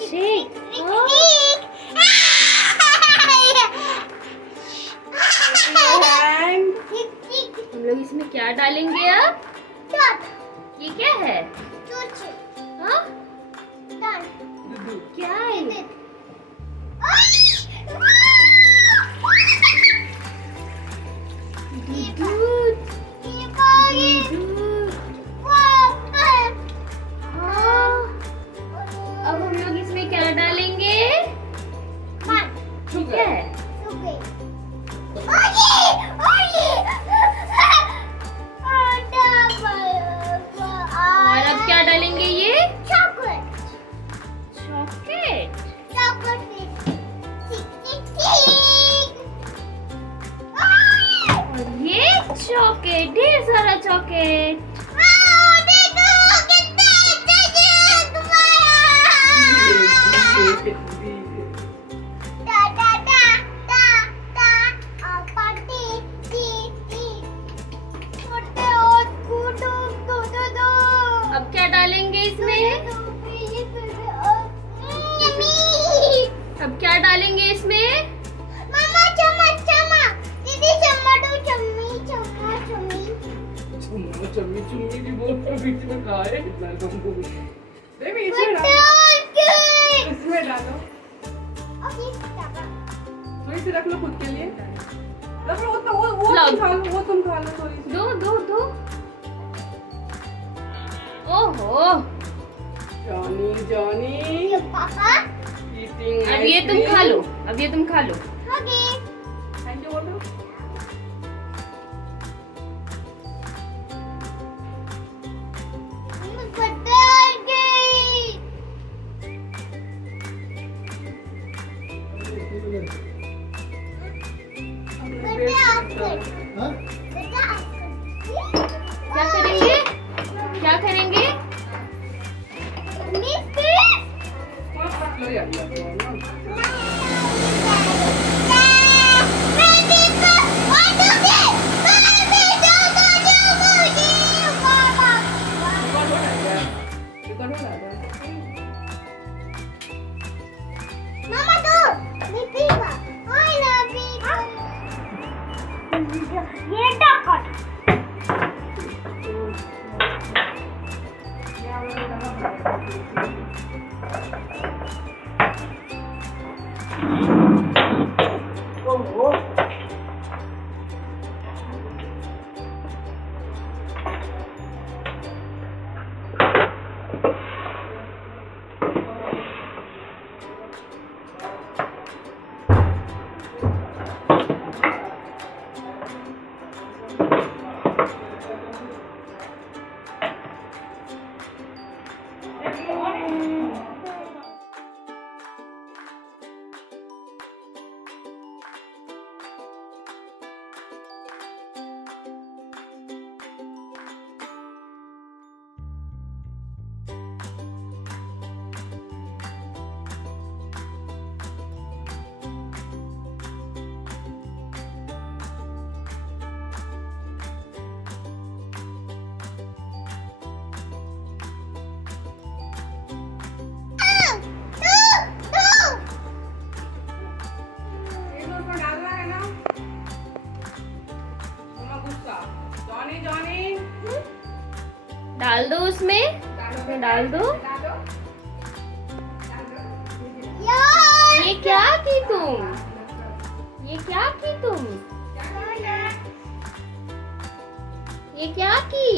Shake. हम लोग इसमें क्या डालेंगे अब? ये क्या है? हाँ? क्या है? दूध। अब हम लोग इसमें क्या डालेंगे? ठीक है। और अब क्या डालेंगे ये? चॉकलेट। और ये चॉकलेट, ढेर सारा चॉकलेट। अब क्या डालेंगे इसमें? अब क्या डालेंगे इसमें? मामा चम्मच दीदी चम्मी भी बहुत बीच में खाए इतना तुमको देवी इसमें डालो थोड़ी सी रख लो खुद के लिए रख लो वो तुम खा लो थोड़ी सी दो ओहो जॉनी पापा ईटिंग अब ये तुम खा लो, अब ये तुम खा लो। थैंक यू बोलो क्या करेंगे? क्या करेंगे? डाल दो उसमें डाल दो। ये क्या की तुम? ये क्या की तुम? ये क्या की?